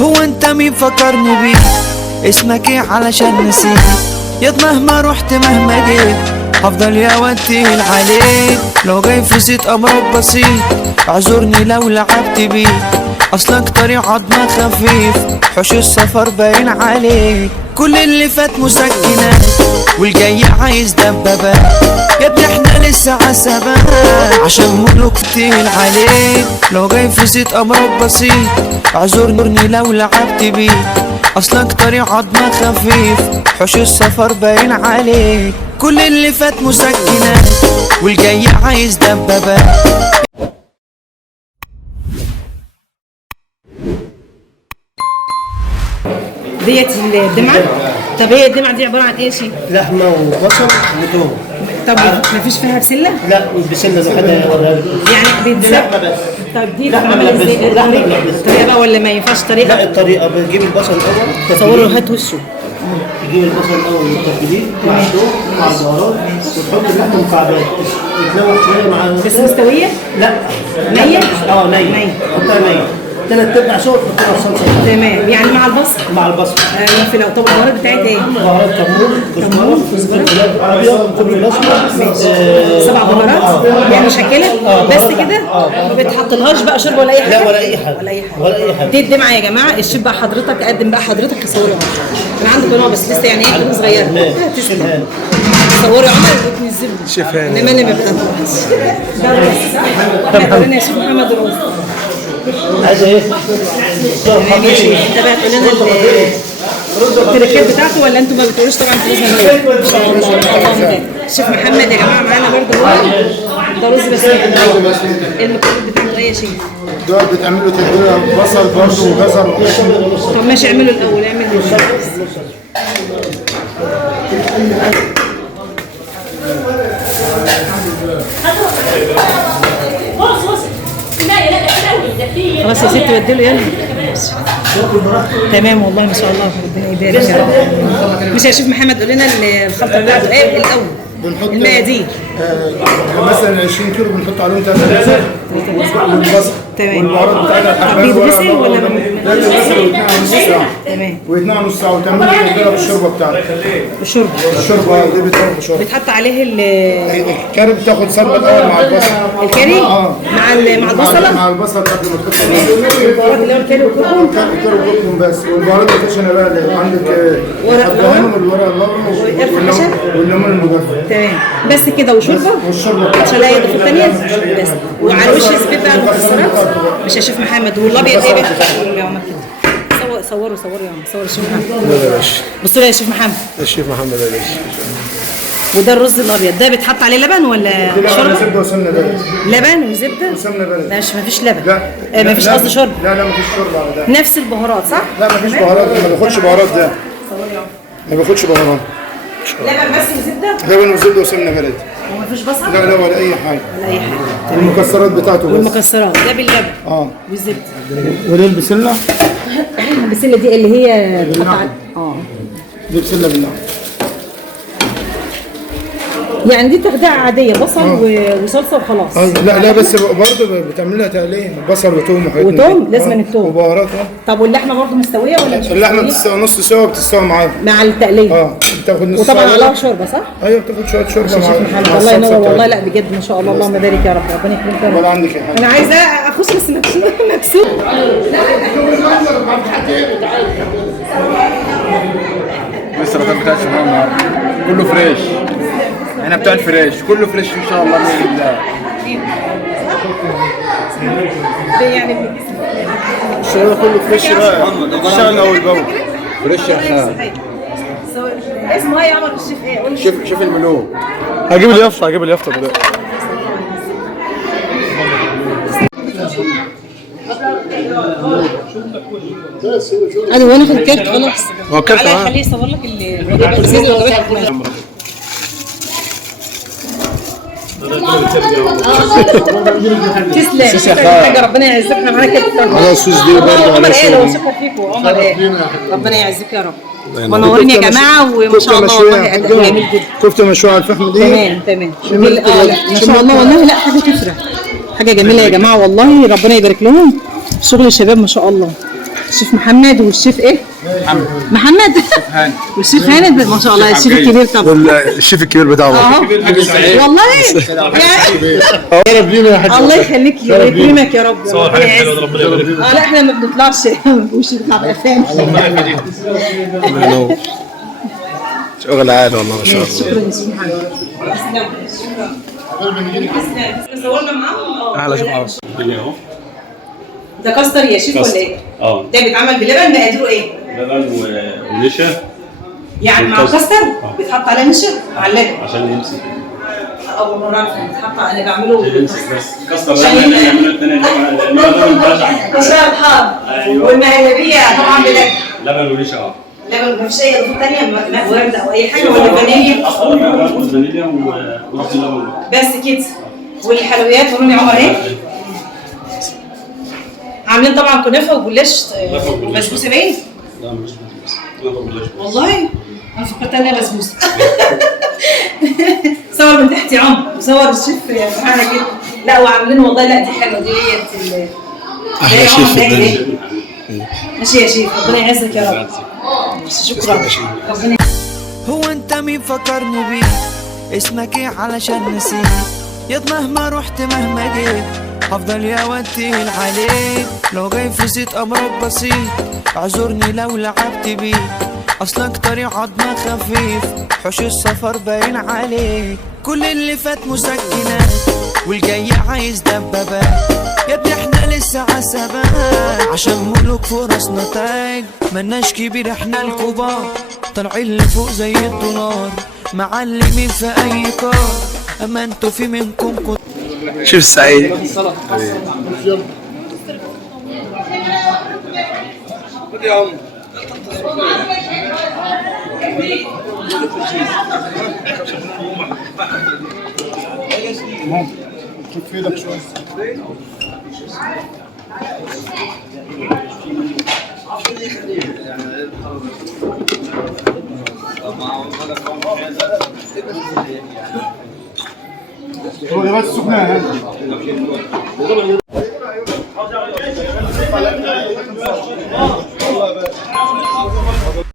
هو انت مين فكرني بيه؟ اسمك ايه علشان نسيت؟ ياض مهما رحت مهما جيت هفضل يا وتقيل عليك. لو جاي في زيت امرك بسيط اعذرني لو لعبت بيه، اصلك طريق عضمك خفيف حوش السفر باين عليك. كل اللي فات مسكنات والجاي عايز دبابات، يا ابني احنا لسه عسبات عشان ملوك تقيل عليك. لو جاي في زيت امرك بسيط اعذرني لو لعبت بيه، اصلك طريق عضمك خفيف حوش السفر باين عليك. كل اللي فات مسكنات والجاي عايز دبابات. ديت الدمعه. طب هي الدمعه دي عباره عن ايه شيء؟ لحمه وبصل وتوم. طب ما فيش فيها بسله؟ لا البسله لوحدها يعني بيتزا لحمه بس. طب دي لحمة بتتعمل ازاي؟ بس. لحمة بس. الطريقه بقى ولا ما ينفعش طريقه؟ لا الطريقه بتجيب البصل الاول تصوروا هات وشه. تجيب البصل الاول وتتبليه مع الثوم مع البهارات وتحط اللحمه مكعبات تتلوح شويه مع بس مستويه؟ لا نيه؟ نيه حطها نيه 3 ارباع سوا تحطها في صلصه. تمام يعني مع البصل؟ مع البصل. في طب البهارات بتاعتها ايه؟ بهارات كمون كزبره فلفل ابيض فلفل اسمر 7 بهارات يعني مشكله بس كده؟ ما بتحطلهاش بقى شوربه ولا اي حاجه؟ لا ولا اي حاجه ولا اي حاجه. دي الدمعه يا جماعه. الشيف بقى حضرتك قدم بقى حضرتك تصوري عمر. انا عندي قناه بس لسه يعني ايه قناه صغيره. تسلم. تصوري عمر وتنزلي شيف هاني. انما انا ما بتاكلش. احنا يا شيف محمد الرز. عايزه ايه؟ تمام يا شيخ. انت بقى تقول لنا التركات بتاعته ولا انتوا ما بتقولوش طبعا فلوسها ان شاء الله. الله الشيف محمد يا جماعه معانا برضه هو ده رز بسمتي. المكونات بتاعته ايه يا شيخ؟ دول بتعملوا تتبيله بصل برضه وجزر طب ماشي اعملوا الاول اعمل خلاص يا ستي وديله يلا. تمام والله ما شاء الله ربنا يبارك يا رب. مش يا شيف محمد قول لنا الخلطه بتاعته ايه الاول؟ بنحط المقادير مثلا 20 كيلو بنحط عليهم 3 جزر والبصل تمام. والبهارات بتاعتها طب بيتغسل ولا لا بيتغسل ويتنقع نص ساعه تمام ويتنقع نص ساعه وتعملوا تتبيله بالشوربه بتاعتها. الشوربه دي بتاخد شوربه. بيتحط عليه الكاري بتاخد صلبه الاول مع البصل. الكاري مع البصله مع البصل قبل ما تحط البهارات اللي هو الكاري والكركم. الكاري والكركم بس. والبهارات الخشنه بقى اللي عندك ورق لورا والورق اللورا والليمون المجفف. تمام بس كده وشوربه والشوربه عشان لا يضيف الثانيه بس. وعلى وش زبيب بقى المكسرات مش يا شيف محمد. والابيض ايه بقى يا عمر كده؟ صوروا يا عم. صور الشيف محمد. لا يا باشا. بصوا لي يا شيف محمد. الشيف محمد يا باشا. وده الرز الابيض ده بيتحط عليه لبن ولا شوربه؟ زبده وسمنه بلدي. لبن وزبده وسمنه بلدي. لا ما فيش لبن. لا ما فيش قصدي شوربه. لا مفيش شوربه على ده. نفس البهارات صح؟ لا مفيش بهارات. ما باخدش بهارات ده. ما باخدش بهارات. لبن بس وزبده؟ لبن وزبده وسمنه بلدي. وما فيش بصل؟ لا ولا اي حاجه. ولا اي حاجه. المكسرات بتاعته بس. والمكسرات ده باللبن والزبده. ودي البسله. البسله دي اللي هي بتحط على دي بسله بالله. يعني دي تخديعه عاديه بصل وصلصه وخلاص. لا بس برضه بتعمل لها تقليه بصل وثوم وحاجات. وثوم لازم الثوم وبهارات. طب واللحمه برضه مستويه ولا مش اللحمه بتستوي نص سوا بتستوي معاها مع التقليه. بتاخد نص وطبعا سوا. عليها شوربه صح؟ ايوه بتاخد شويه شوربه شيخ محمد الله ينور والله. لا بجد ما شاء الله اللهم بارك يا رب. ربنا يكرمك يا رب. ولا عندك يا حاجه. انا عايزه اخش بس مكسوف. السلطات بتاعت شمال كله فريش. احنا بتوع الفريش كله فريش ان شاء الله باذن الله. يعني الشغل كله فريش بقى. الشغل اول باول. فريش يا خال. اسمه ايه يا عمر الشيف ايه؟ قول لي. شوف الملوك. هجيب اليافطه دلوقتي. انا وانا في الكارت خلاص. هو الكارت تعالى خليه يصور لك الزيت وجبتك. تسلم حاجه ربنا يعزك. احنا معانا كده على السوس دي برضه عمر ايه لو شكر فيكم عمر ايه ربنا يعزك يا رب. منورين يا جماعه وما شاء الله والله اداء جميل جدا. كفته مشويه على الفحم دي. تمام ما شاء الله والله. لا حاجه تفرح حاجه جميله يا جماعه والله. ربنا يبارك لهم شغل الشباب ما شاء الله. الشيف محمد والشيف ايه؟ محمد هاني. والشيف هاني ما شاء الله الشيف الكبير طبعا. الشيف الكبير بتاعه اهو والله شرف لينا يا حاج. الله يخليك ويكرمك يا رب. لا احنا ما بنطلعش وش بنطلع بافلام. شغل عالي والله ما شاء الله. شكرا يا شيخ محمد. صورنا معاهم احلى شيف عرس. ده كاستر يا شيف ولا ايه؟ ده بيتعمل بلبن مقاديره ايه؟ لبن ونشا يعني مع الكاستر بيتحط عليه نشا مع اللبن عشان يمسك. اول مره اعرف بيتحط انا بعمله يمسك بس كسر لبن يعملوا الثاني اللبن بتاع كشار حار والمهلبيه طبعا بلبن لبن ونشا. لبن مفيش اي اضافات ثانيه ماء ورد او اي حاجه ولا فانيليا فانيليا ورز اللبن بس كده. والحلويات قولوا لي عمر ايه؟ عاملين طبعا كنافه وجلاش بسبوسه باين؟ لا مش بسبوسه. والله انا فكرت انها بسبوسه. صور من تحت يا عمر وصور الشيف معانا كده. لا وعاملين والله لا دي حلوه دي هي احلى شيف في الدنيا. ماشي يا شيف ربنا يعزك يا رب. شكرا ربنا. هو انت مين فكرني بيه؟ اسمك ايه علشان نسيت؟ ياض مهما رحت مهما جيت هفضل يا وتقيل عليك. لو جاي في زيت امرك بسيط اعذرني لو لعبت بيك. اصلك طريق عضمة خفيف حوش السفر باين عليك. كل اللي فات مسكنات والجاي عايز دبابات. يا ابني احنا لسه عسبات عشان ملوك فرص نتايج. ملناش كبير احنا الكبار طالعين لفوق زي الدولار. معلمين في اي كار اما انتوا في منكم شيف سعيد. شوف في ايدك شويه. هو ده بس سخنه.